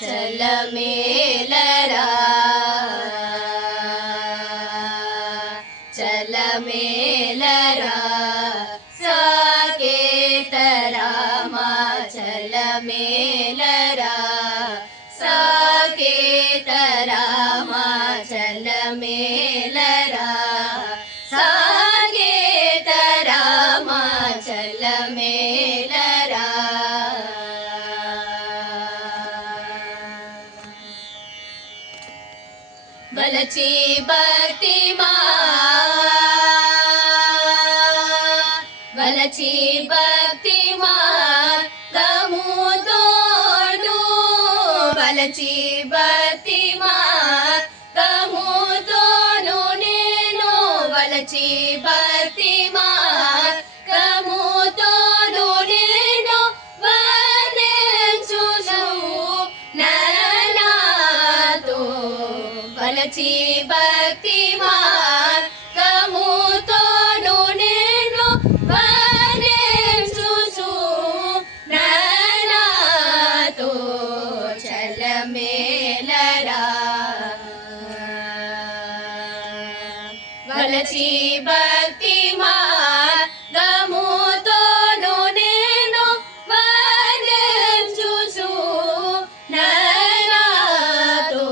चल मेलरा चल मेलरा साकेत रामा चल मेलरा साकेत रामा चल मेलरा साकेत रामा चल मेलरा वलची भक्ति वलची भक्ति गमु तोडू वलची भक्ति गमु तोडू नेनु वलची भक्ति गमु तोडू नेनु वनेंचु नरनातो वलची भक्ति गमु तोडू नेनु वनेंचु नरनातो चल मेलरा वलची भक्ति गमु तोडू नेनु वनेंचु नरनातो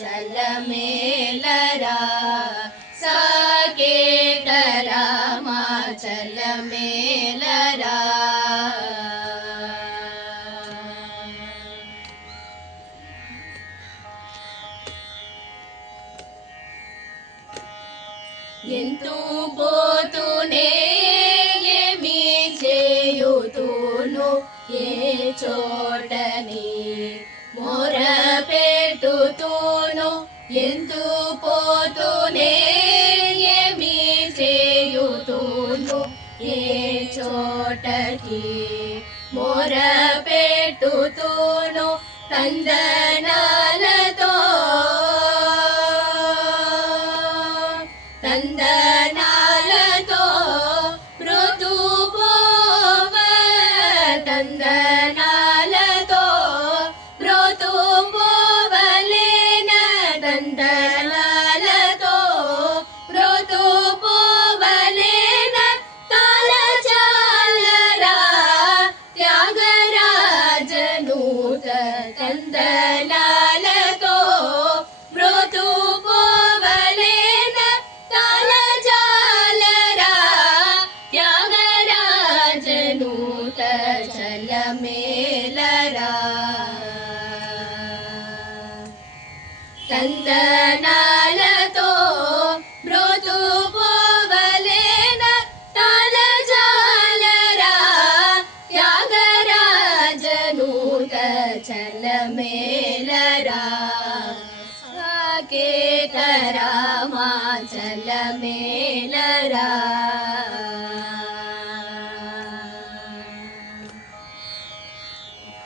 चल मेलरा साकेत रामा चल मेलरा ఎంతూ పోతూనే ఏమి చేయుతూను ఏ చోటని మొర పెట్టుతూను ఎంతూ పోతూనే ఏమి చేయుతూను ఏ చోటకి మొర పెట్టుతూను తందనాలతో తందనాలతో మృదుపోవ తందనాలతో మృదుపోవలేన తందనాలతో మృదుపోవలేన తలచాలరా త్యాగరాజనూత తందనాలతో మృదుపోవలేన తలచాలరా త్యాగరాజనూత చల మేలరా తందనాలతో మృదుపోవలేన తలచాలరా త్యాగరాజనూత చల మేలరా సాకేత రామా చల మేలరా